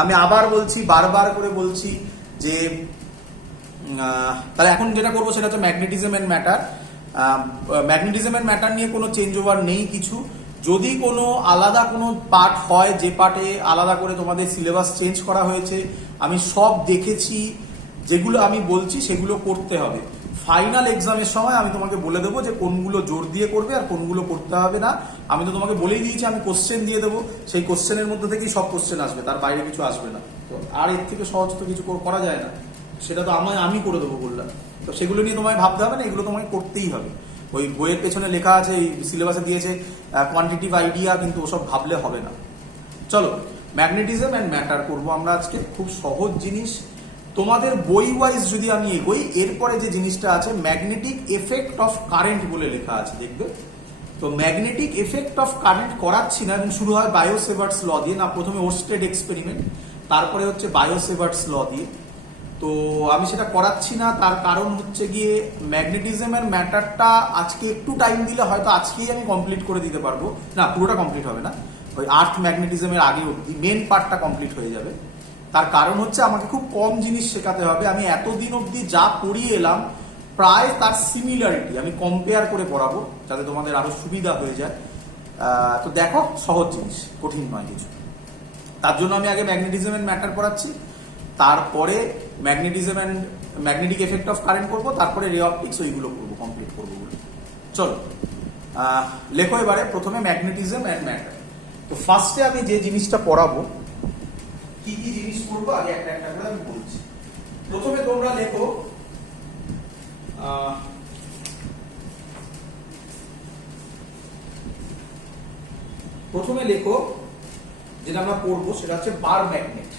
আমি আবার বলছি, বারবার করে বলছি যে তাহলে এখন যেটা করবো সেটা হচ্ছে magnetism and matter. Magnetism and matter নিয়ে কোনো চেঞ্জ ওভার নেই কিছু। যদি কোনো আলাদা কোনো পার্ট হয়, যে পার্টে আলাদা করে তোমাদের সিলেবাস চেঞ্জ করা হয়েছে, আমি সব দেখেছি, যেগুলো আমি বলছি সেগুলো করতে হবে। ফাইনাল এক্সামের সময় আমি তোমাকে বলে দেবো যে কোনগুলো জোর দিয়ে করবে আর কোনগুলো করতে হবে না। আমি তো তোমাকে বলেই দিয়েছি, আমি কোশ্চেন দিয়ে দেবো, সেই কোশ্চেনের মধ্যে থেকেই সব কোশ্চেন আসবে, তার বাইরে কিছু আসবে না। তো আর এর থেকে সহজ তো কিছু করা যায় না, সেটা তো আমি করে দেবো বললাম। তো সেগুলো নিয়ে তোমায় ভাবতে হবে না, এগুলো তোমায় করতেই হবে। ওই বইয়ের পেছনে লেখা আছে, এই সিলেবাসে দিয়েছে কোয়ান্টিটিভ আইডিয়া, কিন্তু ওসব ভাবলে হবে না। চলো, ম্যাগনেটিজম অ্যান্ড ম্যাটার করবো আমরা আজকে। খুব সহজ জিনিস। তোমাদের বই ওয়াইজ যদি আমি এগোই, এরপরে যে জিনিসটা আছে ম্যাগনেটিক এফেক্ট অফ কারেন্ট বলে লেখা আছে, দেখবে। তো ম্যাগনেটিক এফেক্ট অফ কারেন্ট করাচ্ছি না, এবং শুরু হয় বায়ো-সেভার্টস ল দিয়ে। না, প্রথমে ওরস্টেড এক্সপেরিমেন্ট, তারপরে হচ্ছে বায়ো-সেভার্টস ল দিয়ে। তো আমি সেটা করাচ্ছি না, তার কারণ হচ্ছে গিয়ে ম্যাগনেটিজম এর ম্যাটারটা আজকে একটু টাইম দিলে হয়তো আজকেই আমি কমপ্লিট করে দিতে পারবো। না, পুরোটা কমপ্লিট হবে না, ওই আর্থ ম্যাগনেটিজমের আগে অবধি মেন পার্টটা কমপ্লিট হয়ে যাবে। তার কারণ হচ্ছে আমাকে খুব কম জিনিস শেখাতে হবে। আমি এতদিন অবধি যা পড়িয়ে এলাম প্রায় তার সিমিলারিটি আমি কম্পেয়ার করে পড়াবো, যাতে তোমাদের আরো সুবিধা হয়ে যায়। তো দেখো, সহজ জিনিস, কঠিন নয় কিছু। তার জন্য আমি আগে ম্যাগনেটিজম এন্ড ম্যাটার পড়াচ্ছি, তারপরে ম্যাগনেটিক এফেক্ট অফ কারেন্ট করবো, তারপরে রে অপটিক্স, ওইগুলো করবো, কমপ্লিট করবো বলে। চলো, লেখো এবারে প্রথমে ম্যাগনেটিজম অ্যান্ড ম্যাটার। তো ফার্স্টে আমি যে জিনিসটা পড়াবো, কি কি জিনিস করবো আগে একটা একটা করে আমি বলছি। প্রথমে তোমরা লেখো যেটা আমরা পড়বো সেটা হচ্ছে বার ম্যাগনেট।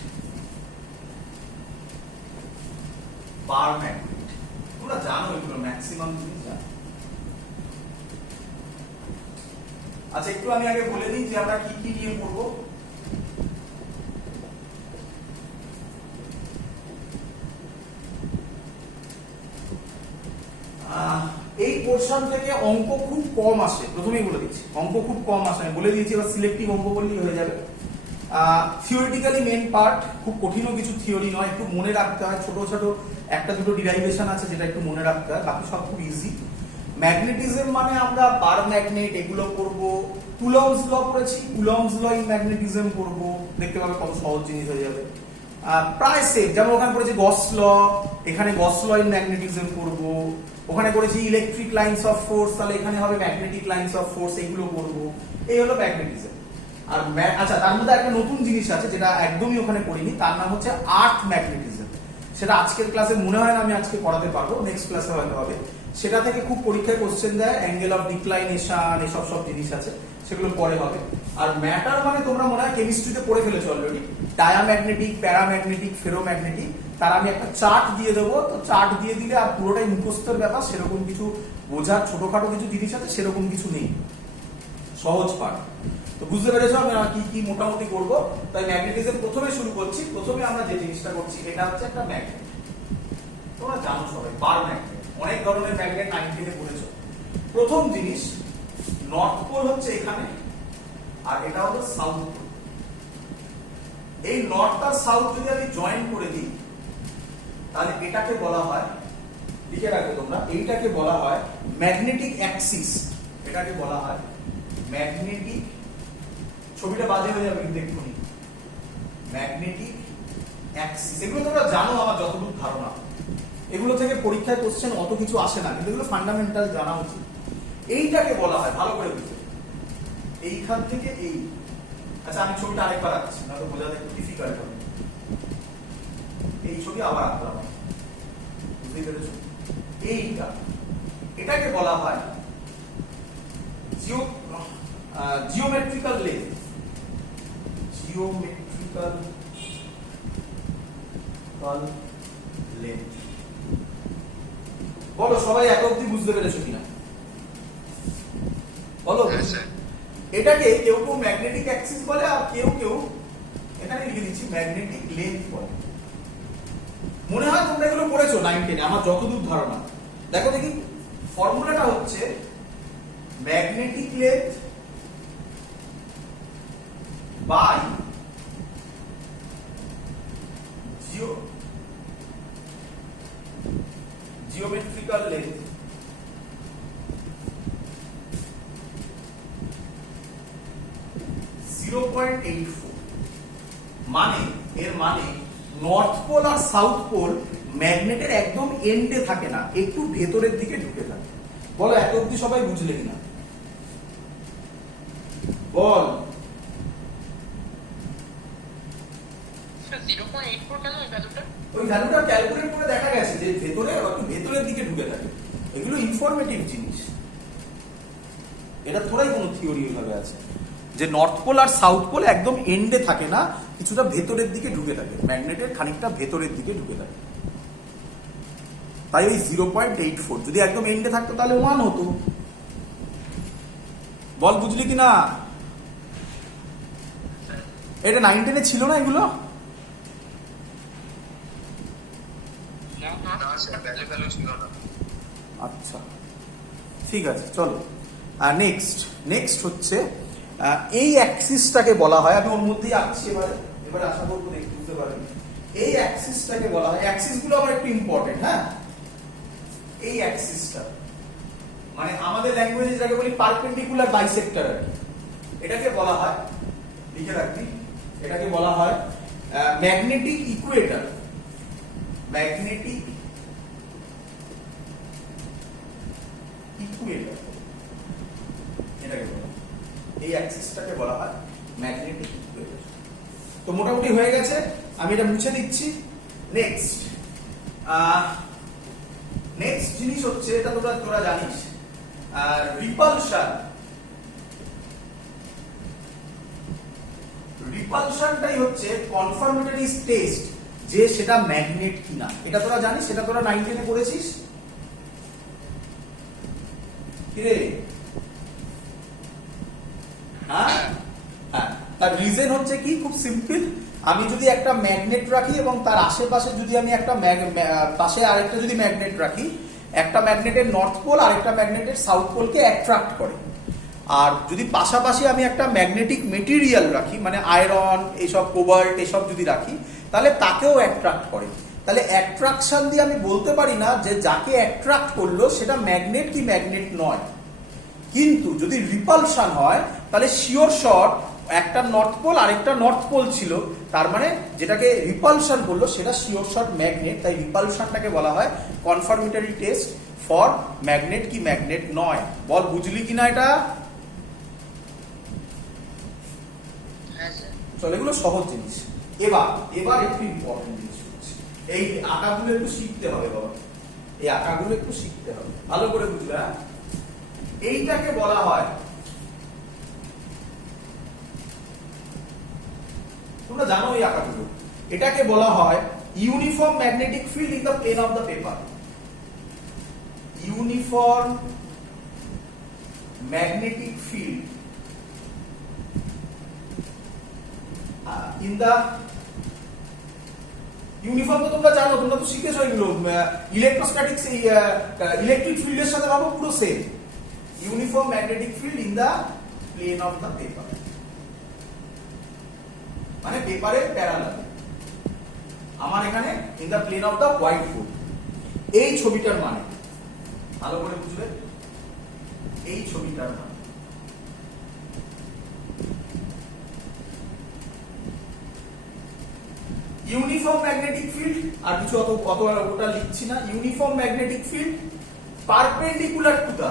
বার ম্যাগনেট তোমরা জানো, এগুলো ম্যাক্সিমাম জিনিস জানো। আচ্ছা, একটু আমি আগে বলে দিই যে আমরা কি কি নিয়ে পড়বো। এই পোর্শন থেকে অঙ্ক খুব কম আসে, প্রথমেই বলে দিচ্ছি, অঙ্ক খুব কম আসে। আমি বলে দিয়েছি, এবার সিলেক্টিভ অঙ্ক বললেই হয়ে যাবে। থিওরিটিক্যালি মেন পার্ট, খুব কঠিনও কিছু থিওরি নয়, একটু মনে রাখতে হয়। ছোট ছোট একটা দুটো ডিরাইভেশন আছে যেটা একটু মনে রাখতে হয়, বাকি সব খুব ইজি। ম্যাগনেটিজম মানে আমরা বার ম্যাগনেট এগুলো করব। কুলম্বস ল পড়েছি, কুলম্বস ল ইন ম্যাগনেটিজম করব, দেখতে পাবে কত সহজ জিনিস হয়ে যাবে। প্রায় সেম, যেমন ওখানে পড়েছি গস ল, এখানে গস ল ইন ম্যাগনেটিজম করব। ওখানে করেছি ইলেকট্রিক লাইন্স অফ ফোর্স, তাহলে এখানে হবে ম্যাগনেটিক লাইন্স অফ ফোর্স, এগুলো করব। এই হলো ম্যাগনেটিজম। আর আচ্ছা, তার মধ্যে একটা নতুন জিনিস আছে যেটা একদমই ওখানে করিনি, তার নাম হচ্ছে আর্থ ম্যাগনেটিজম। সেটা আজকের ক্লাসে মনে হয় না আমি আজকে পড়াতে পারবো, নেক্সট ক্লাসে হয়তো হবে। সেটা থেকে খুব পরীক্ষায় কোশ্চেন দেয়, অ্যাঙ্গেল অফ ডিক্লাইনেশন, এসব সব জিনিস আছে, সেগুলো পরে হবে। আর ম্যাটার মানে তোমরা মনে হয় কেমিস্ট্রিতে পড়ে ফেলেছো অলরেডি, ডায়াম্যাগনেটিক, প্যারাম্যাগনেটিক, ফেরোম্যাগনেটিক। তার আমি একটা চার্ট দিয়ে দেবো, তো চার্ট দিয়ে দিলে আর পুরোটাই মুখস্থের ব্যাপার, সেরকম কিছু বোঝার ছোটখাটো কিছু জিনিস আছে, সেরকম কিছু নেই, সহজ পাঠ। তো বুঝতে পেরেছো আমি কি কি মোটামুটি করবো। তাই ম্যাগনেটিজম প্রথমে শুরু করছি। প্রথমে আমরা যে জিনিসটা করছি, এটা হচ্ছে একটা ম্যাগনেট। তোমরা জানো সবাই বার ম্যাগনেট, অনেক ধরনের ম্যাগনেট 19 এ পড়েছো। প্রথম জিনিস, নর্থ পোল হচ্ছে এখানে, আর এটা হলো সাউথ পোল। এই নর্থ আর সাউথ যদি আমি জয়েন করে দিই, তাহলে এটাকে বলা হয়, লিখে রাখো তোমরা, এইটাকে বলা হয় ম্যাগনেটিক অ্যাক্সিস। এটাকে বলা হয় ম্যাগনেটিক, ছবিটা বাজে হয়ে যাবে কিন্তু এক্ষুনি, ম্যাগনেটিক অ্যাক্সিস। এগুলো তোমরা জানো আমার যতটুকু ধারণা, এগুলো থেকে পরীক্ষায় কোশ্চেন অত কিছু আসে না, কিন্তু এগুলো ফান্ডামেন্টাল জানা উচিত। এইটাকে বলা হয়, ভালো করে বুঝো, এইখান থেকে এই, আচ্ছা আমি ছবিটা আরেকবার আঁকছি, না তো বোঝাতে একটু ডিফিকাল্ট হবে। এই ছবি আবার আঁকতে হবে, বুঝতেই পেরেছো? এইটা, এটাকে বলা হয় জিওমেট্রিক্যাল লেন্থ। Geometrical length. বলো সবাই এত অব্দি বুঝতে পেরেছো কিনা, বলো। এটাকে কেউ কেউ ম্যাগনেটিক অ্যাক্সিস বলে, আর কেউ কেউ, এখানে লিখে দিচ্ছি, ম্যাগনেটিক লেন্থ বলে। মনে হয় তোমরা এগুলো পড়েছো 9-10 আমার যতদূর ধারণা। দেখো দেখি, ফর্মুলাটা হচ্ছে magnetic length by geometrical length মানে এর মানে নর্থ পোল আর সাউথ পোল ম্যাগনেটের একদম এন্ডে থাকে না, একটু ভেতরের দিকে ঢুকে থাকে। বলো এত অবধি সবাই বুঝলে কিনা? বল। ওই ভ্যালুটা ক্যালকুলেট করে দেখা গেছে যে ভেতরে একটু ভেতরের দিকে ঢুকে থাকে। এগুলো ইনফরমেটিভ জিনিস, এটা থোড়াই কোনো থিওরি ভাবে আছে যে নর্থ পোল আর সাউথ পোল একদম এন্ডে থাকে না, কিছুটা ভেতরের দিকে ঢুকে থাকে, ম্যাগনেটের খানিকটা ভেতরের দিকে ঢুকে থাকে। তাই ওই 0.84 যদি একদম এন্ডে থাকতো তাহলে 1 হতো। বল বুঝলি কি না? এটা 9, 10 ছিল না এগুলো? আচ্ছা ঠিক আছে, চলো নেক্সট হচ্ছে এই অ্যাক্সিসটাকে বলা হয়, আমি ওর মধ্যেই আসছি এবারে আশা করবো দেখতে বুঝতে পারবেন। এই অ্যাক্সিসটাকে বলা হয়, অ্যাক্সিস গুলো আবার একটু ইম্পর্টেন্ট। হ্যাঁ, এই অ্যাক্সিসটা মানে আমাদের ল্যাঙ্গুয়েজে যেটাকে বলি পারপেন্ডিকুলার বাইসেক্টর আর কি, এটাকে বলা হয়, লিখে রাখবি, এটাকে বলা হয় ম্যাগনেটিক ইকুয়েটর। ম্যাগনেটিক ইকুয়েটর এটাকে বলা হয়, এই অ্যাক্সিসটাকে বলা হয় ম্যাগনেটিক ইকুয়েটর। তো মোটামুটি হয়ে গেছে, আমি এটা মুছে দিচ্ছি। নেক্সট জিনিস হচ্ছে, এটা তোরা জানিস, রিপালশনটাই হচ্ছে কনফার্মেটরি টেস্ট যে সেটা ম্যাগনেট কিনা। এটা তোরা জানিস, এটা তোরা 9, 10 পড়েছিস কি রে? হ্যাঁ, তার রিজন হচ্ছে কি, খুব সিম্পল। আমি যদি একটা ম্যাগনেট রাখি এবং তার আশেপাশে যদি আমি একটা পাশে আরেকটা যদি ম্যাগনেট রাখি, একটা ম্যাগনেটের নর্থ পোল আরেকটা ম্যাগনেটের সাউথ পোলকে অ্যাট্রাক্ট করে। আর যদি পাশাপাশি আমি একটা ম্যাগনেটিক মেটেরিয়াল রাখি, মানে আয়রন, এইসব কোবাল্ট এসব যদি রাখি, তাহলে তাকেও অ্যাট্রাক্ট করে। তাহলে অ্যাট্রাকশন দিয়ে আমি বলতে পারি না যে যাকে অ্যাট্রাক্ট করলো সেটা ম্যাগনেট কি ম্যাগনেট নয়। কিন্তু যদি রিপালশন হয় তাহলে শিওর শট একটা নর্থ পোল আরেকটা নর্থ পোল ছিল, তার মানে যেটাকে রিপালশন করলো সেটা শিওর শট ম্যাগনেট। তাই রিপালশনটাকে বলা হয় কনফার্মেটরি টেস্ট ফর ম্যাগনেট কি ম্যাগনেট নয়। বল বুঝলি কিনা এটা? চল, এগুলো সহজ জিনিস। এবার একটু ইম্পর্টেন্ট জিনিস হচ্ছে, এই আঁকাগুলো একটু শিখতে হবে বাবা, এই আঁকাগুলো একটু শিখতে হবে, ভালো করে বুঝবে। এইটাকে বলা হয়, তোমরা জানো এই আঁকাগুলো, এটাকে বলা হয় uniform magnetic field in the plane of the paper. Uniform magnetic field in the, uniform তো তোমরা জানো, তোমরা তো শিখেছো এগুলো ইলেকট্রোস্ট্যাটিক্স, ইলেকট্রিক ফিল্ডের সাথে ভাবো পুরো same. Uniform magnetic field in the plane of the paper, মানে পেপারের প্যারালাল। আমার এখানে in the plane of the white board. এই ছবিটার মানে ভালো করে বুঝবে, এই ছবিটার মানে ইউনিফর্ম ম্যাগনেটিক ফিল্ড, আর কিছু অত ওটা লিখছি না। Uniform magnetic field perpendicular to the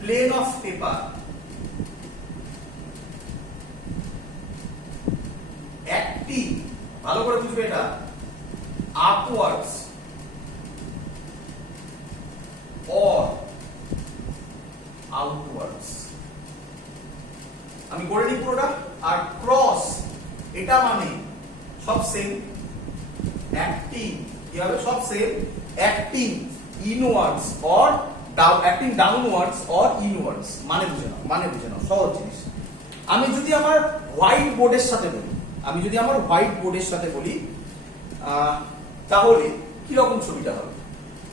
plane of paper acting, ভালো করে বুঝবে এটা, আপওয়ার্ডস অর আউটওয়ার্ডস। আমি করে নিই পুরোটা। আর ক্রস, এটা মানে সব সেম, অ্যাক্টিং কি হবে, সব same, acting inwards or acting downwards or inwards. মানে বুঝে নাও, সহজ জিনিস। আমি যদি আমার হোয়াইট বোর্ডের সাথে বলি, তাহলে কি রকম ছবিটা হবে?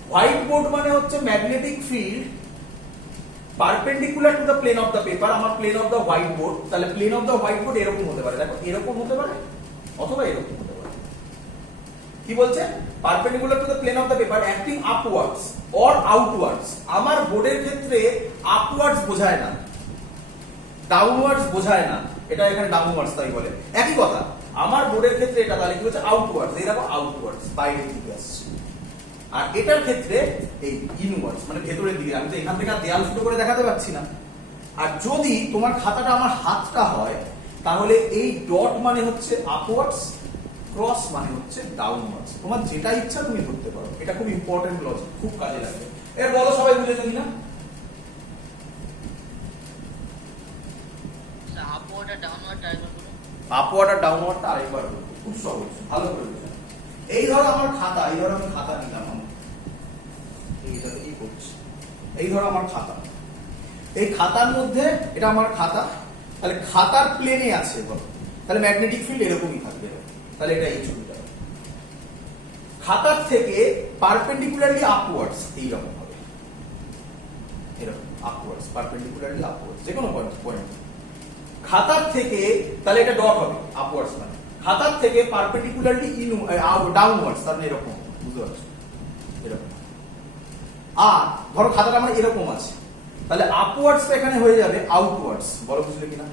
হোয়াইট বোর্ড মানে হচ্ছে magnetic field perpendicular to the plane of the paper. আমার plane of the white board, তাহলে plane of the white board এরকম হতে পারে, দেখো এরকম হতে পারে অথবা এরকম হতে পারে। কি বলছে perpendicular to the plane of the paper acting upwards or outwards. আমার বোর্ডের ক্ষেত্রে আপওয়ার্ডস বোঝায় না, ডাউনওয়ার্ডস বোঝায় না, এটা এখানে ডাউনওয়ার্ডস তাই বলে, একই কথা। আমার বোর্ডের ক্ষেত্রে এটা তাহলে কি হচ্ছে আউটওয়ার্ডস, এই দেখো আউটওয়ার্ডস বাইরের দিকে আসছে। আর এটার ক্ষেত্রে এই ইনওয়ার্ডস মানে ভেতরের দিকে। আমি তো এখান থেকে দেয়াল ফুটো করে দেখাতে পারছি না। আর যদি তোমার খাতাটা আমার হাতটা হয় তাহলে এই ডট মানে হচ্ছে আপওয়ার্ডস, ক্রস মানে হচ্ছে ডাউনওয়ার্ডস। তোমার যেটা ইচ্ছা তুমি ধরতে পারো, এটা খুব ইম্পর্টেন্ট লজিক, খুব কাজে লাগবে। এর বলো সবাই বুঝেছো কিনা? আপওয়ার্ড আর ডাউনওয়ার্ডটা আরেকবার বলবো, খুব সহজ, ভালো করে বুঝো। এই ধরো আমার খাতা, এই ধরো আমি খাতা নিলাম, এই ধরো আমার খাতা, এই খাতার মধ্যে এটা আমার খাতা, তাহলে খাতার প্লেনে আছে বলো, তাহলে ম্যাগনেটিক ফিল্ড এরকমই থাকবে, তাহলে এটা এই ছবিটা। খাতার থেকে পারপেন্ডিকুলারলি আপওয়ার্ডস এইরকম হবে, এরকম আপওয়ার্ডস, পারপেন্ডিকুলারলি আপওয়ার্ডস, যে কোনো পয়েন্ট। খাতার থেকে তাহলে এটা ডট হবে আপওয়ার্ডস মানে, খাতার থেকে পারপেন্ডিকুলারলি ডাউনওয়ার্ডস, তাহলে এরকম, বুঝতে পারছো এরকম। আর ধরো খাতাটা আমার এরকম আছে, তাহলে আপওয়ার্ডসটা এখানে হয়ে যাবে আউটওয়ার্ডস, বলো বুঝলে কিনা?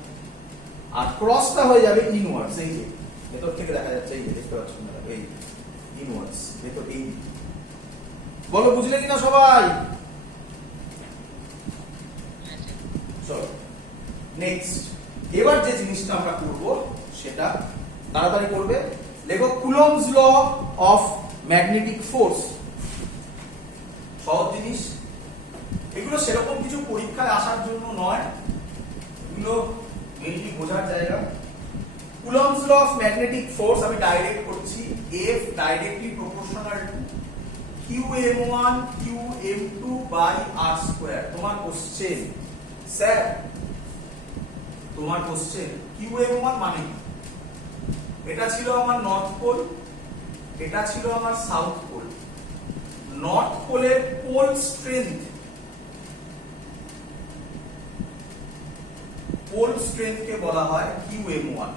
আর ক্রসটা হয়ে যাবে ইনওয়ার্ডস, এই যে ভেতর থেকে দেখা যাচ্ছে, এই যে দেখতে পাচ্ছ না, এই ইনওয়ার্ডস ভেতর, এই বলো বুঝলে কিনা সবাই? চলো নেক্সট, এবার যে জিনিসটা আমরা করব সেটা তাড়াতাড়ি করবে। দেখো Coulomb's law of magnetic force, সহজ জিনিস এগুলো, সেরকম কিছু পরীক্ষায় আসার জন্য নয়, এগুলো মেইনলি বোঝার জায়গা। Coulomb's law of magnetic force আমি ডাইরেক্ট করছি, F directly proportional to QM1 QM2 by R square. তোমার কোশ্চেন স্যার, তোমার কোশ্চেন QM1 মানে কি? এটা ছিল আমার নর্থ পোল, এটা ছিল আমার সাউথ পোল। নর্থ পোলের পোল স্ট্রেংথ, পোল স্ট্রেংথ কে বলা হয় QM1।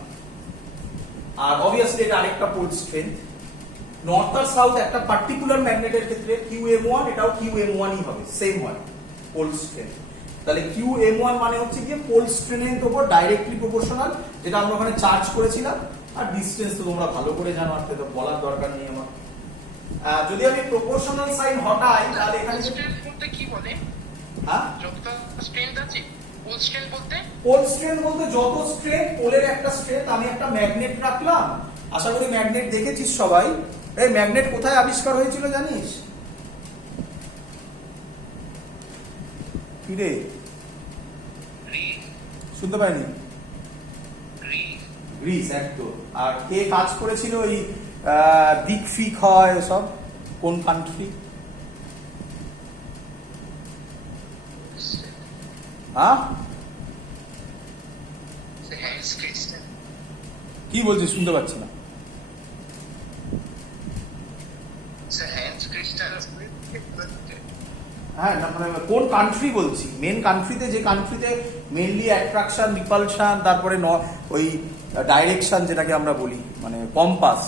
আর অবভিয়াসলি এটা আরেকটা পোল স্ট্রেংথ। নর্থ আর সাউথ একটা পার্টিকুলার ম্যাগনেটের ক্ষেত্রে QM1, এটাও QM1ই হবে, সেম হয় পোল স্ট্রেংথ। তাহলে QM1 মানে হচ্ছে কি পোল স্ট্রেংথের উপর ডাইরেক্টলি প্রপোর্শনাল, যেটা আমরা ওখানে চার্জ করেছিলাম। আর ডিসটেন্স তো তোমরা ভালো করে জানো, আর তো বলার দরকার নেই আমার। যদি আমি প্রপোর্শনাল সাইন হটাই তাহলে এখানে স্ট্রেংথ বলতে কি বলে? হ্যাঁ, যতটা স্ট্রেংথ আছে পোল স্ট্রেংথ বলতে, পোল স্ট্রেংথ বলতে যত স্ট্রেংথ, পোলের একটা স্ট্রেংথ। আমি একটা ম্যাগনেট রাখলাম, আশা করি ম্যাগনেট দেখেছিস সবাই। এই ম্যাগনেট কোথায় আবিষ্কার হয়েছিল জানিস? কি রে, শুনতে পাইনি? গ্রিস, একদম। আর কে কাজ করেছিল এই দিক ফিক হয় সব, কোন কান্ট্রি? হ্যাঁ, কি বলছিস? শুনতে পাচ্ছি না। হ্যাঁ, মানে কোন কান্ট্রি বলছি? মেন কান্ট্রিতে, যে কান্ট্রিতে মেনলি অ্যাট্রাকশন, রিপালশন, তারপরে ওই ডাইরেকশন যেটাকে আমরা বলি, মানে কম্পাস।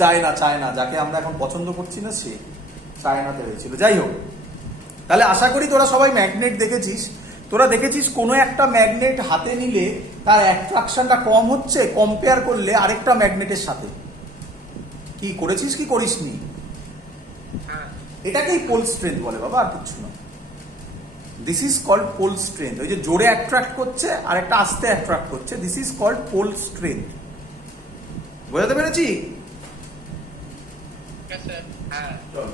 চায়না, চায়না যাকে আমরা এখন পছন্দ করছি না, সে চায়নাতে হয়েছিল। যাই হোক, তাহলে আশা করি তোরা সবাই ম্যাগনেট দেখেছিস। তোরা দেখেছিস কোনো একটা ম্যাগনেট হাতে নিলে তার অ্যাট্রাকশনটা কম হচ্ছে কম্পেয়ার করলে আরেকটা ম্যাগনেটের সাথে। কি করেছিস কি করিসনি? এটাকেই পোল স্ট্রেংথ বলে বাবা, আর কিছু না। This is called pole strength. ওই যে জোরে অ্যাট্রাক্ট করছে আর একটা আস্তে অ্যাট্রাক্ট করছে, this is called pole strength. বোঝাতে পেরেছি? চলো,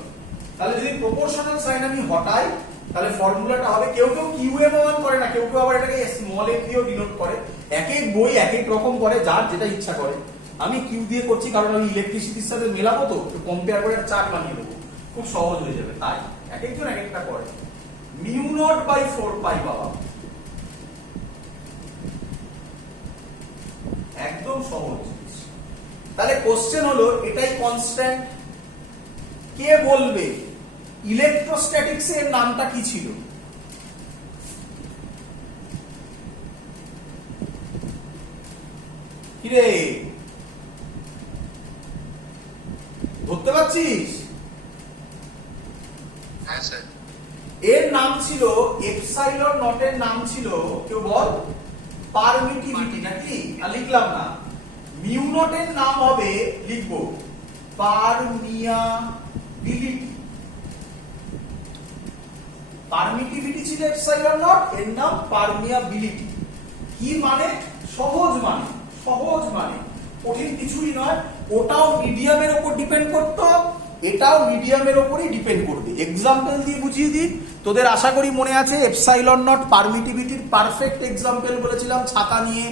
তাহলে যদি প্রপোর্শনাল সাইন আমি হটাই তাহলে ফর্মুলাটা হবে, কেউ কেউ QM1 করে না, কেউ কেউ আবার এটাকে স্মল m দিয়েও ডিনোট করে। এক এক বই এক এক রকম করে, যার যেটা ইচ্ছা করে। আমি Q দিয়ে করছি কারণ আমি ইলেকট্রিসিটির সাথে মেলাবো, তো কম্পেয়ার করে চার্ট বানিয়ে দেবো, খুব সহজ হয়ে যাবে। তাই এক একজন এক একটা করে। μ0/4 পাই বাবা, একদম সহজ। তাহলে কোশ্চেন হলো এটাই কনস্ট্যান্ট। কে বলবে ইলেকট্রোস্ট্যাটিক্স এর নামটা কি ছিল? কিরে ধরতে পারছিস? হ্যাঁ স্যার। এর নাম ছিল এপসাইলন নটের নাম ছিল কেউ বল পারমিটিভিটি নাকি? আর লিখলাম না। মিউ নটের নাম হবে লিখবো পারমিয়াবিলিটি। পারমিটিভিটি ছিল এপসাইলন নট, এর নাম পারমিয়াবিলিটি। কি মানে? সহজ মানে, সহজ মানে কঠিন কিছুই নয়। ওটাও মিডিয়ামের উপর ডিপেন্ড করতো, এটাও মিডিয়ামের উপরই ডিপেন্ড করবে। এক্সাম্পল দিয়ে বুঝিয়ে দিই, তোদের আশা করি মনে আছে এপসাইলন নট পারমিটিভিটির পারফেক্ট এক্সাম্পল বলেছিলাম, ছাতা নিয়ে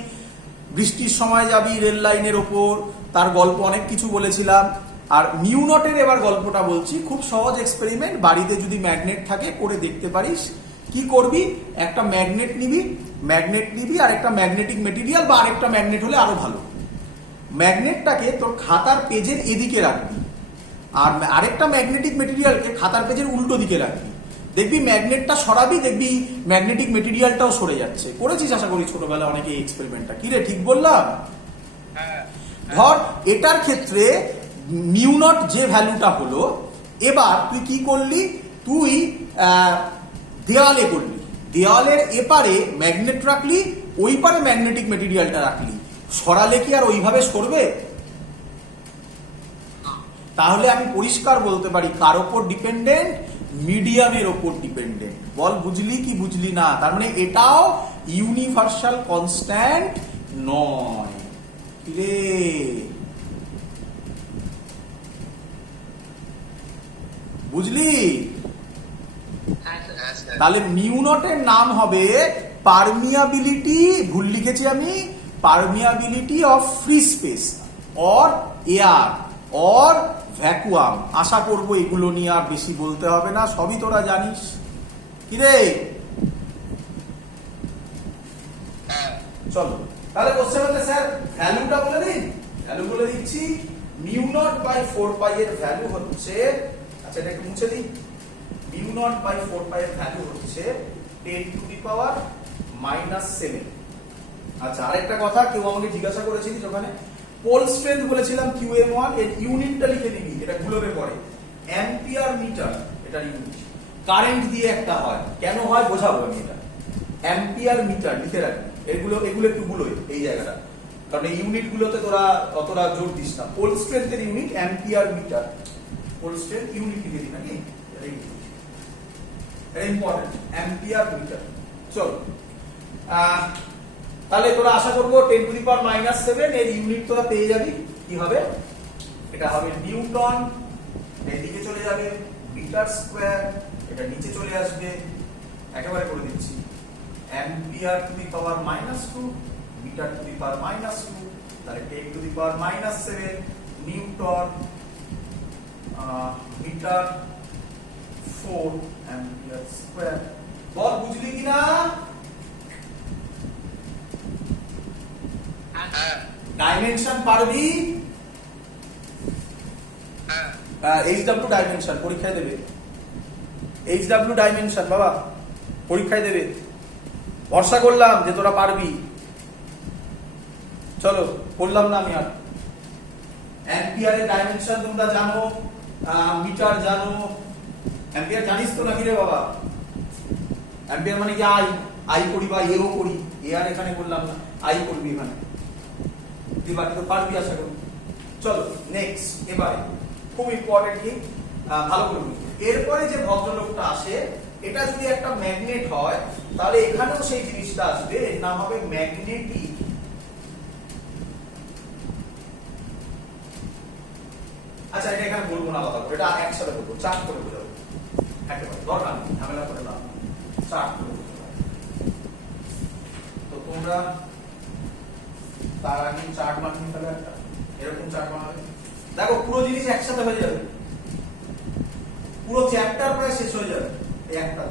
বৃষ্টির সময় যাবি রেল লাইনের ওপর, তার গল্প অনেক কিছু বলেছিলাম। আর মিউ নটের এবার গল্পটা বলছি, খুব সহজ এক্সপেরিমেন্ট, বাড়িতে যদি ম্যাগনেট থাকে করে দেখতে পারিস। কি করবি? একটা ম্যাগনেট নিবি আর একটা ম্যাগনেটিক মেটেরিয়াল বা আরেকটা ম্যাগনেট হলে আরো ভালো। ম্যাগনেটটাকে তোর খাতার পেজের এদিকে রাখবি আর আরেকটা ম্যাগনেটিক মেটেরিয়ালকে খাতার পেজের উল্টো দিকে রাখবি। দেখবি ম্যাগনেটটা সরাবি, দেখবি ম্যাগনেটিক মেটেরিয়ালটাও সরে যাচ্ছে। করেছিস আশা করি ছোটবেলা অনেকে এই এক্সপেরিমেন্টটা। কি রে, ঠিক বললাম? ধর এটার ক্ষেত্রে মিউ নট যে ভ্যালুটা হলো, এবার তুই কি করলি? তুই দেওয়ালে করলি, দেওয়ালের এপারে ম্যাগনেট রাখলি, ওই পারে ম্যাগনেটিক মেটেরিয়ালটা রাখলি। সরালে কি আর ওইভাবে সরবে? তাহলে আমি পরিষ্কার বলতে পারি কার ওপর ডিপেন্ডেন্ট? মিডিয়ামের ওপর ডিপেন্ডেন্ট। বল বুঝলি কি বুঝলি না? তার মানে এটাও ইউনিভার্সাল কনস্ট্যান্ট নয়। রে বুঝলি? তাহলে মিউ নটের নাম হবে পারমিয়াবিলিটি, ভুল লিখেছি আমি, permeability of free space or air or vacuum. আশা করব এগুলো নিয়ে আর বেশি বলতে হবে না, সবই তোরা জানিস। কি রে, চলো তাহলে কোশ্চেন হচ্ছে স্যার ভ্যালুটা বলে দিন। ভ্যালু বলে দিচ্ছি, মিউ নট বাই 4 পাই এর ভ্যালু হচ্ছে, আচ্ছা এটা একটু মুছে দিই, মিউ নট বাই 4 পাই এর ভ্যালু হচ্ছে 10 টু দি পাওয়ার -7। আচ্ছা আরেকটা কথা, কেউ আমাকে জিজ্ঞাসা করেছিল ওখানে পোল স্ট্রেংথ বলেছিলাম QM1, এর ইউনিটটা লিখে নিবি, এটা গুলোবে পড়ে অ্যাম্পিয়ার মিটার, এটা ইউনিট। কারেন্ট দিয়ে একটা হয়, কেন হয় বোঝাবো আমি এটা। অ্যাম্পিয়ার মিটার লিখে রাখবি, এগুলো একটু গুলোই এই জায়গাটা, কারণ এই ইউনিট গুলোতে তোরা অতটা জোর দিস না। পোল স্ট্রেংথের unit ampere metre, pole strength unit লিখে দিই নাকি, এটা ইম্পর্টেন্ট, অ্যাম্পিয়ার মিটার। চলো তাহলে তোরা আশা করবো 10 টু দি পাওয়ার -7 এর ইউনিট তোরা পেয়ে যাবি। কি হবে? এটা হবে নিউটন, এদিকে চলে যাবে মিটার স্কয়ার, এটা নিচে চলে আসবে, একেবারে করে দিচ্ছি ampere to the power -2 metre to the power -2, তাহলে 10 to the power -7 newton metre 4 ampere square. বল বুঝলি কিনা? ডাইমেনশন পারবি? HW ডাইমেনশন পরীক্ষায় দেবে, HW ডাইমেনশন বাবা পরীক্ষায় দেবে, ভরসা করলাম যে তোরা পারবি। চলো বললাম না আমি আর। অ্যাম্পিয়ারের ডাইমেনশন তোমরা জানো, মিটার জানো। অ্যাম্পিয়ার জানিস তো নাকি রে বাবা? অ্যাম্পিয়ার মানে কি আই করি বা এও করি, এ আর এখানে বললাম না, আই করবি এখানে, তুই বাকি তো পারবি আশা করি। চলো নেক্সট, এবারে খুব ইম্পর্টেন্ট কি, ভালো করে বুঝবে। এরপরে যে ভদ্রলোকটা আসে, এটা যদি একটা ম্যাগনেট হয় তাহলে এখানেও সেই জিনিসটা আসবে, এর নাম হবে ম্যাগনেটিক। আচ্ছা এটা এখানে বলবো না কথা, এটা একসাথে বলবো, চার্ট করে বোঝাবো, একেবারে দরকার নেই ঝামেলা করে না, চার্ট করে বোঝাবো। তো তোমরা তার আগে চার্ট বানিয়ে ফেলে একটা, এরকম চার্ট বানাবে। দেখো পুরো জিনিস একসাথে হয়ে যাবে, পুরো চ্যাপ্টার প্রায় শেষ হয়ে যাবে এই একটা।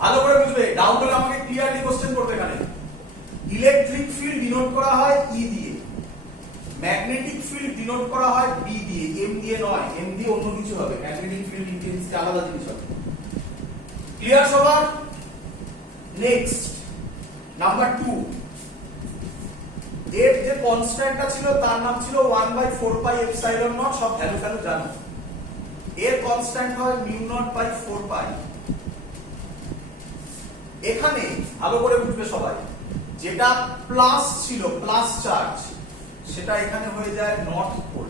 ভালো করে বুঝবে, ডাউট হলে আমাকে ক্লিয়ারলি কোশ্চেন করবে। এখানে ইলেকট্রিক ফিল্ড ডিনোট করা হয় E দিয়ে, ম্যাগনেটিক ফিল্ড ডিনোট করা হয় B দিয়ে, M দিয়ে নয়, M দিয়ে অন্য কিছু হবে, ম্যাগনেটিক ফিল্ড ইন্টেন্সিটি আলাদা জিনিস হবে। ক্লিয়ার সবার? নেক্সট নাম্বার 2, এর যে কনস্ট্যান্টটা ছিল তার নাম ছিল 1/4πε0, সব ভ্যালু ভ্যালু জানো। এর কনস্ট্যান্ট হয় μ0/4π। এখানে ভালো করে বুঝবে সবাই, যেটা প্লাস ছিল, প্লাস চার্জ, সেটা এখানে হয়ে যায় নর্থ পোল।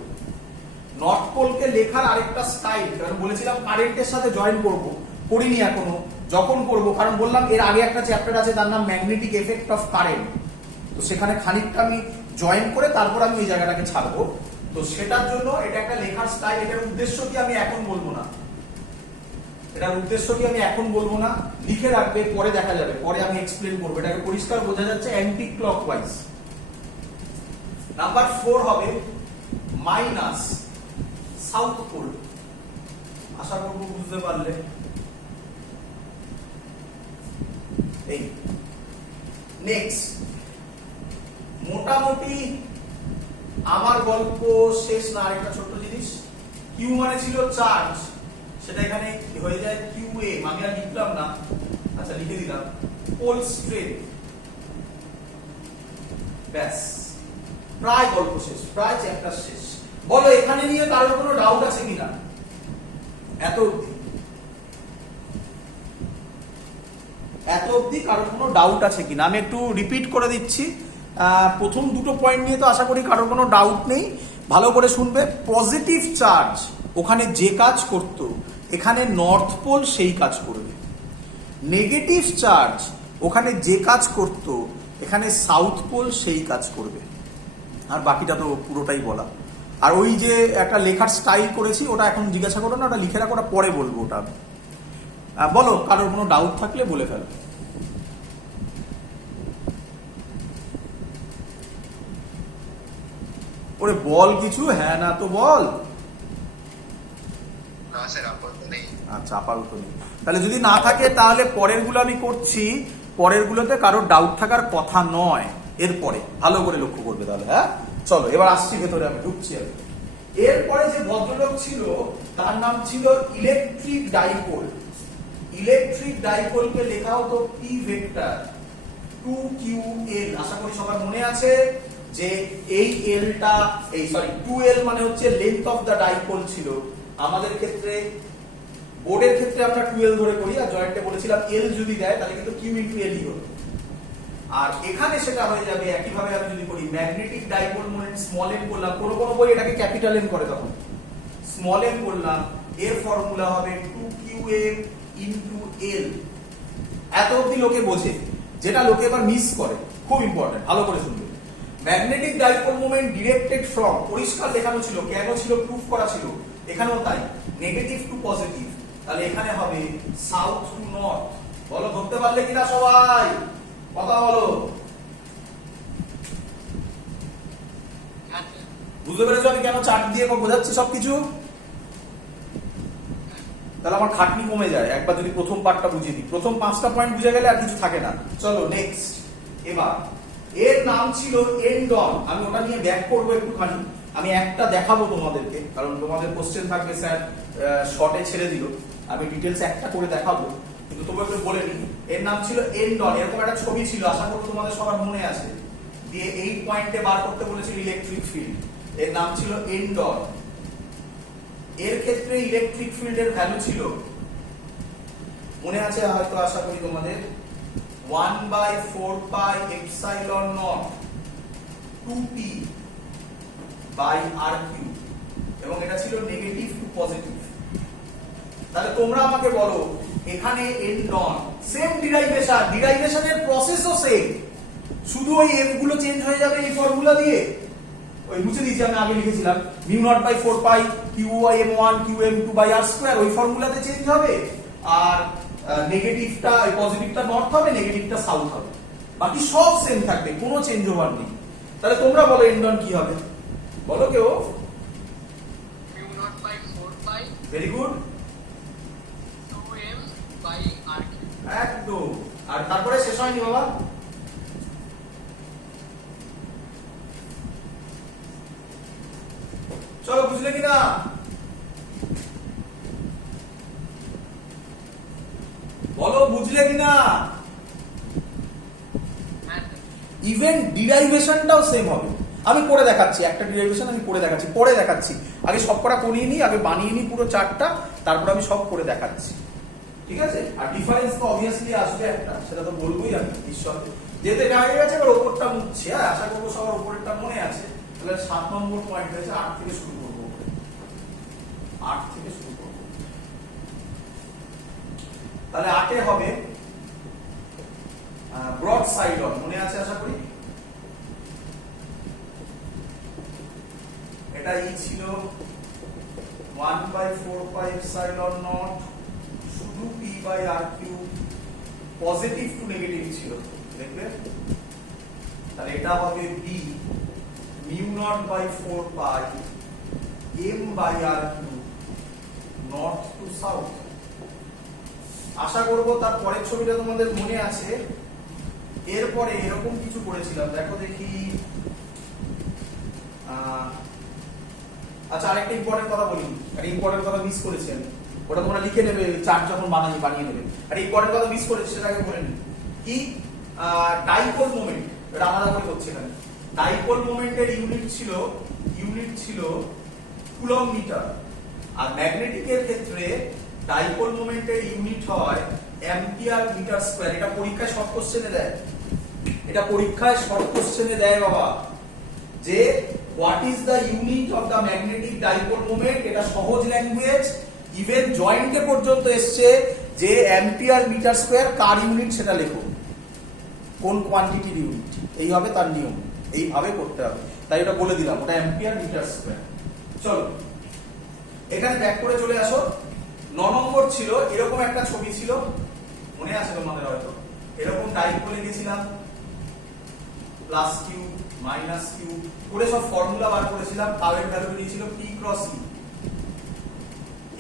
নর্থ পোলকে লেখার আরেকটা স্টাইল, কারণ বলেছিলাম কারেন্টের সাথে জয়েন করব, করিনি এখনো, যখন করব, কারণ বললাম এর আগে একটা চ্যাপ্টার আছে তার নাম ম্যাগনেটিক এফেক্ট অফ কারেন্ট, তো সেখানে খানিকটা আমি জয়েন করে তারপর আমি এই জায়গাটাকে ছাড়বো। তো সেটার জন্য এটা একটা লেখার স্টাইল। এটার উদ্দেশ্য কি আমি এখন বলবো না, লিখে রাখবে, পরে দেখা যাবে, পরে আমি এক্সপ্লেন করবো। এটাকে পরিষ্কার বোঝা যাচ্ছে অ্যান্টি ক্লকওয়াইজ। নাম্বার 4 হবে মাইনাস সাউথ পোল। আশা করবো বুঝতে পারলে। এই নেক্সট, মোটামুটি আমার গল্প শেষ না। আরেকটা ছোট্ট জিনিস, কিউ মানে ছিল চার্জ, সেটা এখানে হয়ে যায় কিউএ, আমি আর লিখলাম না, আচ্ছা লিখে দিলাম পোল স্ট্রেংথ। ব্যাস, প্রায় গল্প শেষ, প্রায় চ্যাপ্টার শেষ। বলো এখানে নিয়ে কারোর কোনো ডাউট আছে কিনা এত অবধি কারোর কোনো ডাউট আছে কিনা? আমি একটু রিপিট করে দিচ্ছি। প্রথম দুটো পয়েন্ট নিয়ে তো আশা করি কারোর কোনো ডাউট নেই। ভালো করে শুনবে। পজিটিভ চার্জ ওখানে যে কাজ করত, এখানে নর্থ পোল সেই কাজ করবে। নেগেটিভ চার্জ ওখানে যে কাজ করত, এখানে সাউথ পোল সেই কাজ করবে। আর বাকিটা তো পুরোটাই বলা। আর ওই যে একটা লেখার স্টাইল করেছি, ওটা এখন জিজ্ঞাসা করো না, ওটা লিখে রাখো, ওটা পরে বলবো। ওটা বলো, কারোর কোনো ডাউট থাকলে বলে ফেলো। ওরে বল কিছু, হ্যাঁ না তো বল। না স্যার, আপাতত নেই। আচ্ছা, আপাতত নেই। তাহলে যদি না থাকে তাহলে পরের গুলো আমি করছি, পরের গুলোতে কারোর ডাউট থাকার কথা নয়। এরপরে ভালো করে লক্ষ্য করবে তাহলে। হ্যাঁ চলো, এবার আসছি ভেতরে, আমি ঢুকছি। আমি এরপরে যে ভদ্রলোক ছিল তার নাম ছিল ইলেকট্রিক ডাইপোল। ইলেকট্রিক ডাইপোলকে লেখা হতো পি ভেক্টর 2ql। আশা করি সবার মনে আছে যে এই এলটা, এই সরি 2l মানে হচ্ছে লেন্থ অফ দা ডাইপোল ছিল। আমাদের ক্ষেত্রে, বোর্ডের ক্ষেত্রে আমরা 2l ধরে করি, আর জয়েন্টে বলেছিলাম l যদি দেয় তাহলে কিন্তু q ইনটু l হলো। আর এখানে সেটা হয়ে যাবে একইভাবে। আমি যদি করি magnetic dipole moment small m করলাম, কোন কোন বই এটাকে ক্যাপিটাল m করে, তখন স্মল m করলাম, এর ফর্মুলা হবে 2qm ইনটু l। এত অবধি লোকে বোঝে, যেটা লোকে এবার মিস করে, খুব ইম্পর্টেন্ট, ভালো করে শুনবে। Magnetic dipole moment directed from, পরিষ্কার দেখানো ছিল, কেন ছিল প্রুফ করা ছিল, এখানেও তাই, নেগেটিভ টু পজিটিভ। তাহলে এখানে হবে সাউথ টু নর্থ। বলো ধরতে পারলে কিনা সবাই, কথা বলো। বুঝতে পেরেছো আমি কেন চার্ট দিয়ে বোঝাচ্ছি সবকিছু? তাহলে আমার খাটনি কমে যায় একবার যদি প্রথম পার্টটা বুঝিয়ে দিই। প্রথম 5টা পয়েন্ট বুঝে গেলে আর কিছু থাকে না। চলো নেক্সট। এবার এর নাম ছিল এন্ডন। আমি ওটা নিয়ে ব্যাক করবো একটুখানি। আমি একটা দেখাবো তোমাদেরকে, কারণ তোমাদের কোশ্চেন থাকবে স্যার শর্টে ছেড়ে দিল, আমি ডিটেলস একটা করে দেখাবো, কিন্তু তবু একটু বলে নিই। এর নাম ছিল এন্ডন। এরকম একটা ছবি ছিল, আশা করি তোমাদের সবার মনে আছে। দিয়ে এই পয়েন্টে বার করতে বলেছিল ইলেকট্রিক ফিল্ড। এর নাম ছিল এন্ডন। এর ক্ষেত্রে ইলেকট্রিক ফিল্ডের ভ্যালু ছিল, মনে আছে হয়তো, আশা করি তোমাদের, 1/4πε0 2p বাই r3, এবং এটা ছিল নেগেটিভ টু পজিটিভ। তাহলে তোমরা আমাকে বলো, এখানে এন্ডন সেম ডিরাইভেশন, ডিরাইভেশনের প্রসেসও সেম, শুধু ওই এফ গুলো চেঞ্জ হয়ে যাবে এই ফর্মুলা দিয়ে। ওই মুছে দিয়েছি, আমি আগে লিখেছিলাম μ0/4π qm1 qm2 r2, ওই ফর্মুলাতে চেঞ্জ হবে। আর নেগেটিভটা, পজিটিভটা নর্থ হবে, নেগেটিভটা সাউথ হবে, বাকি সব সেম থাকবে, কোনো চেঞ্জ ওভার নেই। তাহলে তোমরা বলো এন্ডন কি হবে, বলো কেউ। μ0/4π ভেরি গুড, 2m/r3। একদম। আর তারপরে শেষ হয়নি বাবা, চলো বুঝলে কিনা? বলো বুঝলে কিনা? ইভেন ডিরাইভেশনটাও সেম হবে। আমি করে দেখাচ্ছি, একটা ডিরাইভেশন আমি করে দেখাচ্ছি, পরে দেখাচ্ছি। আগে সব করা করিয়ে নিই, আগে বানিয়ে নিই পুরো চার্টটা, তারপর আমি সব করে দেখাচ্ছি। ঠিক আছে? আর ডিফারেন্স তো অবভিয়াসলি আসবে একটা, সেটা তো বলবোই আমি ঈশ্বর। যেতে দেখা গেছে এবার ওপরটা মুছছে, আশা করবো সবার উপরেরটা মনে আছে। তাহলে 7 নম্বর পয়েন্ট হয়েছে, 8 থেকে শুরু করবো। 8 থেকে শুরু করবো। তাহলে 8 হবে ব্রড সাইড অন, মনে আছে আশা করি। এটা ই ছিল 1/4 পাই এপসাইলন নট, শুধু p by r cube, positive to negative ছিল, দেখবে। তাহলে এটা হবে b mu naught by 4 pi m by r cube, north to south. আশা করব তার পরের ছবিটা তোমাদের মনে আছে। এরপরে এরকম কিছু করেছিলাম, দেখো দেখি। আচ্ছা, আরেকটা ইম্পর্টেন্ট কথা বলি, একটা ইম্পর্টেন্ট কথা মিস করেছি আমি, ওটা তোমরা লিখে নেবে, চার্ট যখন বানিয়ে নেবে। আর ইম্পর্টেন্ট কথা মিস করেছি, সেটাকে বলে নিই। কি? ডাইপোল মোমেন্ট, এটা আলাদা করে হচ্ছে এখানে। ডাইপোল মোমেন্টের ইউনিট ছিল কুলম্ব মিটার, আর ম্যাগনেটিকের ক্ষেত্রে ডাইপোল মোমেন্টের ইউনিট হয় অ্যাম্পিয়ার মিটার স্কয়ার। এটা পরীক্ষায় শর্ট কোশ্চেনে দেয়, এটা পরীক্ষায় শর্ট কোশ্চেনে দেয় বাবা, যে what is the unit of the magnetic dipole moment. এটা সহজ ল্যাঙ্গুয়েজ, ইভেন জয়েন্টে পর্যন্ত এসছে যে অ্যাম্পিয়ার মিটার স্কয়ার কার ইউনিট সেটা লেখো, কোন কোয়ান্টিটির ইউনিট, এই হবে তার নিয়ম, এইভাবে করতে হবে। তাই ওটা বলে দিলাম, ওটা অ্যাম্পিয়ার মিটার স্কয়ার। চলো এখানে ব্যাক করে চলে আসো। 9 নম্বর ছিল এরকম একটা ছবি ছিল, মনে আছে তোমাদের হয়তো। এরকম ডাইপোলে গেছিলাম, প্লাস কিউ মাইনাস কিউ করে সব ফর্মুলা বার করেছিলাম। তাওয়ের ভ্যালু নিয়েছিল p ক্রস e।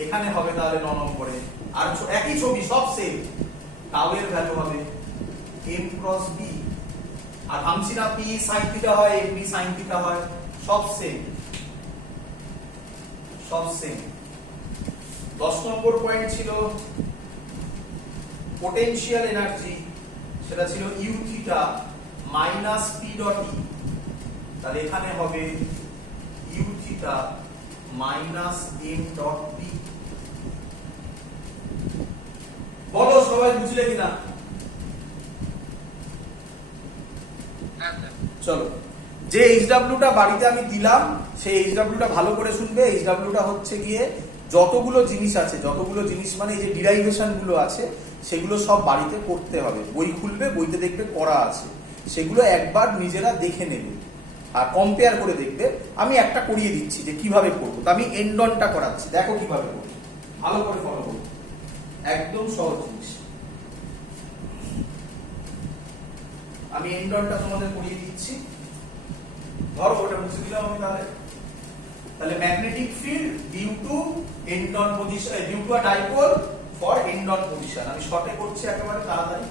এখানে হবে তাহলে 9 নম্বরে, আর একই ছবি সব সেম। তাওয়ের ভ্যালু হবে m ক্রস b, আর ভাবছি না p sin থিটা হয়, m b sin থিটা হয়, সব সেম, সব সেম। 10 নম্বর পয়েন্ট ছিল পোটেনশিয়াল এনার্জি, সেটা ছিল U theta minus P dot E. তাহলে এখানে হবে U theta minus M dot P. বলো সবাই বুঝলে কিনা? চলো, যে এইচডব্লিউটা বাড়িতে আমি দিলাম, সেই এইচডব্লিউটা ভালো করে শুনবে। এইচডব্লিউটা হচ্ছে গিয়ে যতগুলো জিনিস আছে, যতগুলো জিনিস মানে এই যে ডিরাইভেশন গুলো আছে, সেগুলো সব বাড়িতে করতে হবে। বই খুলবে, বইতে দেখবে করা আছে, সেগুলো একবার নিজেরা দেখে নেবে আর কম্পেয়ার করে দেখবে। আমি একটা করিয়ে দিচ্ছি যে কিভাবে করবো। তো আমি এন্ডনটা করাচ্ছি, দেখো কিভাবে করবো, ভালো করে ফলো করবো, একদম সহজ জিনিস। আমি এন্ডনটা তোমাদের করিয়ে দিচ্ছি। ধরো ওটা মুছে দিলাম আমি। তাহলে magnetic field due to end on position, due to a dipole for end on position. আমি শর্টে করছি একেবারে তাড়াতাড়ি।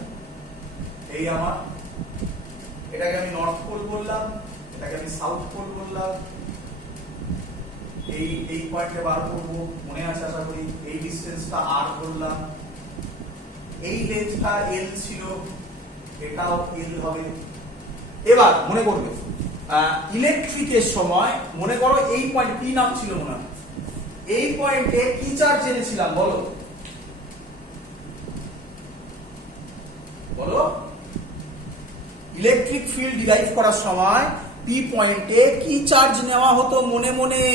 এই আমার, এটাকে আমি নর্থ পোল বললাম, এটাকে আমি সাউথ পোল বললাম। এই পয়েন্টে বার করব, মনে আছে আশা করি। এই ডিসটেন্সটা r বললাম, এই লেন্থটা l ছিল, এটাও l হবে। এবার মনে করবে ইলেকট্রিকের সময়, মনে করো এই পয়েন্ট কি নাম ছিল মনে হয়, এই পয়েন্টে কি চার্জ এনেছিলাম বলো, বলো। ইলেকট্রিক ফিল্ড ডিরাইভ করার সময় পি পয়েন্টে কি চার্জ নেওয়া হতো মনে মনে?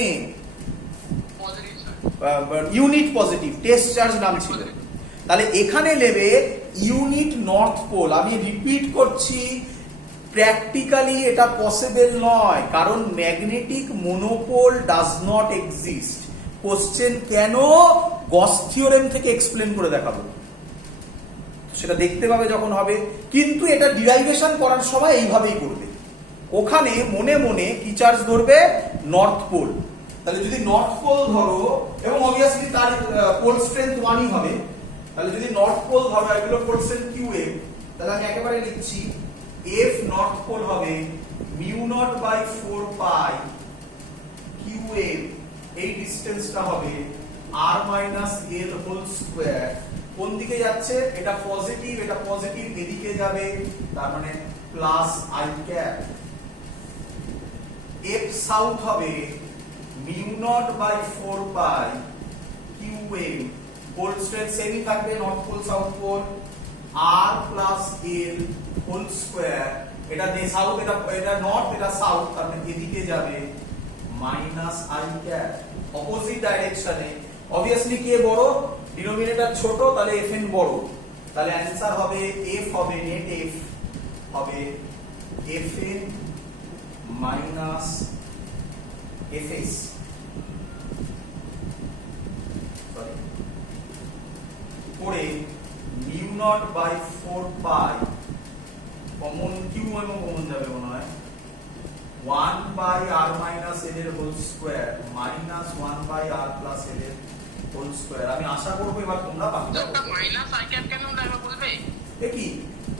ইউনিট পজিটিভ, টেস্ট চার্জ নাম ছিল। তাহলে এখানে নেবে ইউনিট নর্থ পোল। আমি রিপিট করছি, প্র্যাকটিক্যালি এটা পসিবল নয়, কারণ magnetic monopole does not exist. Question কেন? গস থিওরেম থেকে এক্সপ্লেন করে দেখাবো, সেটা দেখতে পাবে যখন হবে। কিন্তু এটা ডিরাইভেশন করার সময় এইভাবেই করবে। ওখানে মনে মনে কি চার্জ ধরবে? North pole. তাহলে যদি নর্থ পোল ধরো, এবং অবভিয়াসলি তার পোল স্ট্রেংথ 1ই হবে। তাহলে যদি নর্থ পোল ধরো, এগুলো পোল স্ট্রেংথ QF, তাহলে আমি একেবারে লিখছি F নর্থ পোল হবে mu naught by 4 pi QF। এই ডিসটেন্সটা হবে r minus l whole square. কোন দিকে যাচ্ছে? এটা পজিটিভ, এটা পজিটিভ, এদিকে যাবে, তার মানে plus I cap, F south হবে mu naught by 4 pi Q M, whole straight সেমই থাকবে, নর্থ পোল সাউথ পোল, আর প্লাস এল হোল স্কোয়ার, এটা সাউথ, এটা নর্থ, এটা সাউথ, তার মানে এদিকে যাবে মাইনাস আই ক্যাপ অপোজিট ডাইরেকশনে। অবভিয়াসলি কে বড়, ডিনোমিনেটর ছোট, তাহলে এফ এন বড়, তাহলে অ্যান্সার হবে এফ হবে নেট এফ হবে F N minus F S, sorry পরে mu naught by 4 pi common Q এবং কমন যাবে মনে হয় 1 বাই আর মাইনাস এল এর whole square minus 1 by R plus L এর হোল স্কোয়ার। আমি আশা করবো এবার তোমরা বাকিটা একটা মাইনাস আই ক্যাপ কেন আমরা বলবে? এ কি,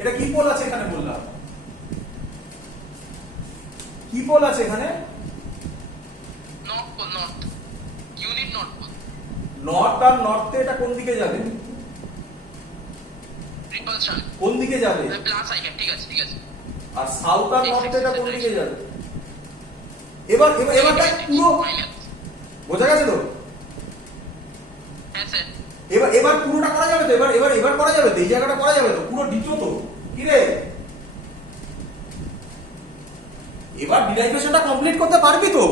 এটা কি পোল আছে এখানে বললাম, কি পোল আছে এখানে? Not pole, not unit not pole, north আর নর্থে এটা কোন দিকে যাবে, রিপালশন কোন দিকে যাবে, প্লাস আই ক্যাপ, ঠিক আছে ঠিক আছে। আর সাউথ আর নর্থে এটা কোন দিকে যাবে? এবার এবার এবার পুরো বোঝা গেছে তো? হ্যাঁ স্যার। এবার এবার পুরোটা করা যাবে তো, এবার এবার এবার করা যাবে তো, এই জায়গাটা করা যাবে তো, পুরো ডিটো তো, কি রে এবার ডিরাইভেশনটা কমপ্লিট করতে পারবি তো?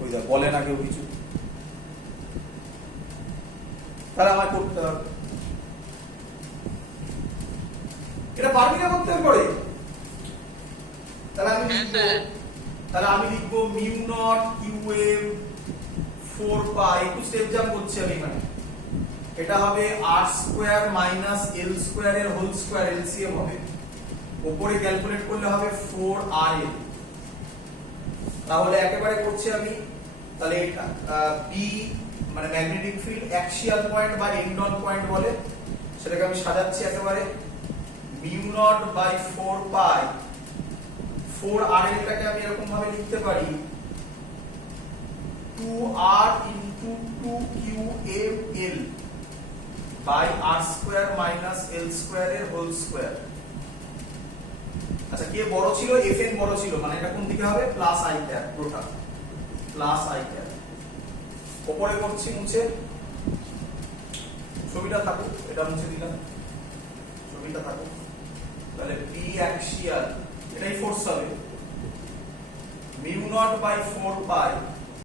ওই দা বলে না কেউ কিছু, তাহলে আমার করতে হবে, এটা পারবি না করতে পরে? তাহলে আমি লিখবো, তাহলে আমি লিখবো মিউ নট কিউ এম 4 পাই, একটু স্টেপ জাম্প করছি আমি এখানে, এটা হবে আর স্কোয়ার মাইনাস এল স্কোয়ার এর হোল স্কোয়ার, এলসিএম হবে, উপরে ক্যালকুলেট করলে হবে 4 আর এল, তাহলে একেবারে করছি আমি, তাহলে এটা বি মানে ম্যাগনেটিক ফিল্ড অ্যাক্সিয়াল পয়েন্ট বা এন্ড অন পয়েন্ট বলে, সেটাকে আমি সাজাচ্ছি একেবারে মিউ নট বাই 4 পাই 4 আর এলটাকে আমি এরকম ভাবে লিখতে পারি 2r into 2qml by r square minus l square এর হোল স্কয়ার। আচ্ছা কে বড় ছিল, fn বড় ছিল, মানে এটা কোন দিকে হবে, প্লাস i ক্যাপ, পুরোটা প্লাস i ক্যাপ। উপরে করছি মুছে, ছবিটা থাকুক, এটা মুছে দিলাম, ছবিটা থাকুক, তাহলে p অ্যাক্সিয়াল এটাই ফোর্স হবে মিউ নট বাই 4 পাই